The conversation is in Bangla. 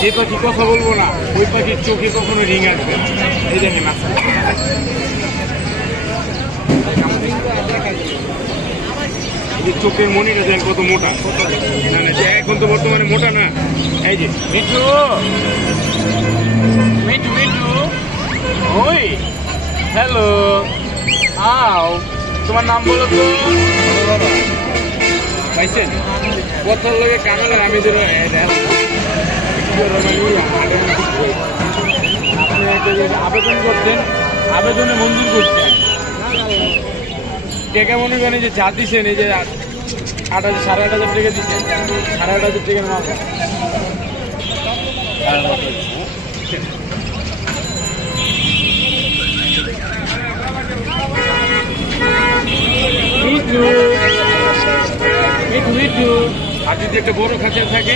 যে পাখি কথা বলবো না ওই পাখির চোখে কখনো রিং আসবে না। এই দেখেন চোখের মনিটা দেখেন কত মোটা। না না যে এখন তো বর্তমানে মোটা না। এই যে মিঠু মিঠু মিঠু ওই হ্যালো আও, তোমার নাম বলো তো। পাইছেন কত লোকে কামেলা আমি দিল। আপনি আবেদন করছেন, আবেদনে মঞ্জুর করছেন, টাকা মনে করেন যে যা দিচ্ছেন এই যে 8,000 8,500 টাকা দিচ্ছেন, 8,500 টাকার মাল। মিঠু মিঠু আর যদি একটা বড় খাঁচা থাকে